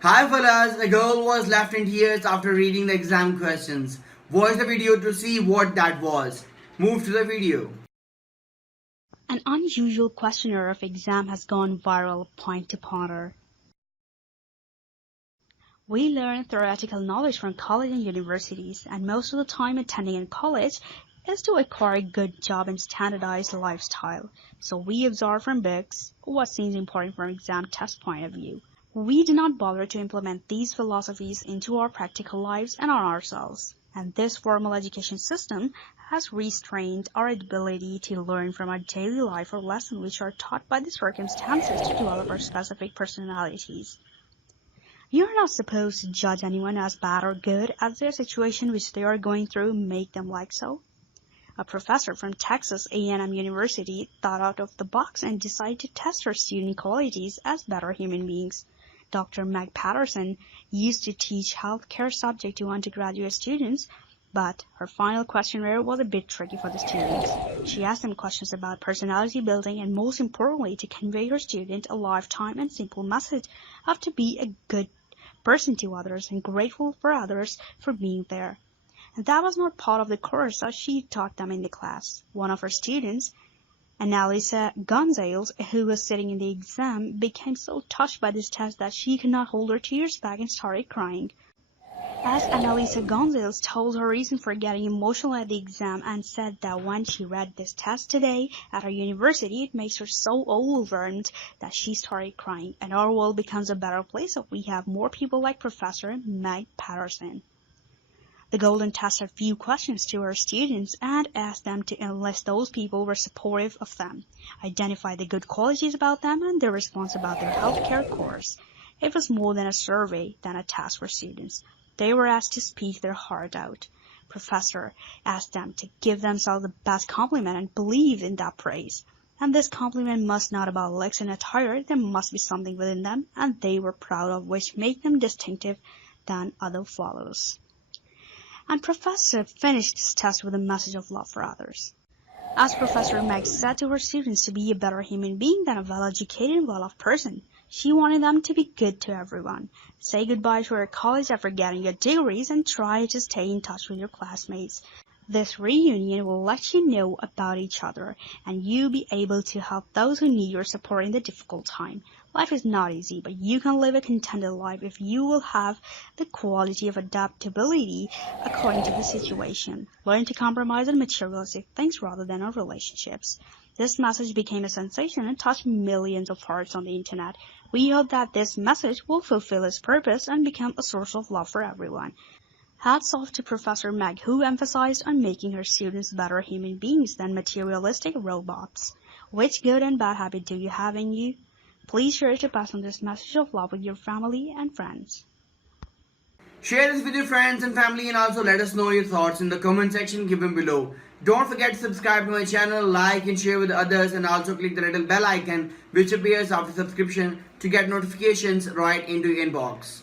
Hi fellas, a girl was left in tears after reading the exam questions. Watch the video to see what that was. Move to the video. An unusual questionnaire of exam has gone viral, point to ponder. We learn theoretical knowledge from college and universities, and most of the time attending in college is to acquire a good job and standardized lifestyle. So we absorb from books what seems important from exam test point of view. We do not bother to implement these philosophies into our practical lives and on ourselves. And this formal education system has restrained our ability to learn from our daily life or lessons which are taught by the circumstances to develop our specific personalities. You are not supposed to judge anyone as bad or good as their situation which they are going through make them like so. A professor from Texas A&M University thought out of the box and decided to test her student qualities as better human beings. Dr. Meg Patterson used to teach healthcare subject to undergraduate students, but her final questionnaire was a bit tricky for the students. She asked them questions about personality building and most importantly to convey her student a lifetime and simple message of to be a good person to others and grateful for others for being there. And that was not part of the course that she taught them in the class. One of her students, Annalisa Gonzalez, who was sitting in the exam, became so touched by this test that she could not hold her tears back and started crying. As Annalisa Gonzalez told her reason for getting emotional at the exam and said that when she read this test today at her university, it makes her so overwhelmed that she started crying, and our world becomes a better place if we have more people like Professor Meg Patterson. The Golden Test had few questions to her students and asked them to enlist those people who were supportive of them, identify the good qualities about them, and their response about their healthcare course. It was more than a survey than a task for students. They were asked to speak their heart out. Professor asked them to give themselves the best compliment and believe in that praise. And this compliment must not about looks and attire. There must be something within them, and they were proud of which make them distinctive than other fellows. And Professor finished this test with a message of love for others. As Professor Meg said to her students to be a better human being than a well-educated and well-off person, she wanted them to be good to everyone. Say goodbye to her college after getting your degrees and try to stay in touch with your classmates. This reunion will let you know about each other and you be able to help those who need your support in the difficult time. Life is not easy, but you can live a contented life if you will have the quality of adaptability according to the situation. Learn to compromise on materialistic things rather than on relationships. This message became a sensation and touched millions of hearts on the internet. We hope that this message will fulfill its purpose and become a source of love for everyone. Hats off to Professor Meg, who emphasized on making her students better human beings than materialistic robots. Which good and bad habit do you have in you? Please share to pass on this message of love with your family and friends. Share this with your friends and family and also let us know your thoughts in the comment section given below. Don't forget to subscribe to my channel, like and share with others, and also click the little bell icon which appears after subscription to get notifications right into your inbox.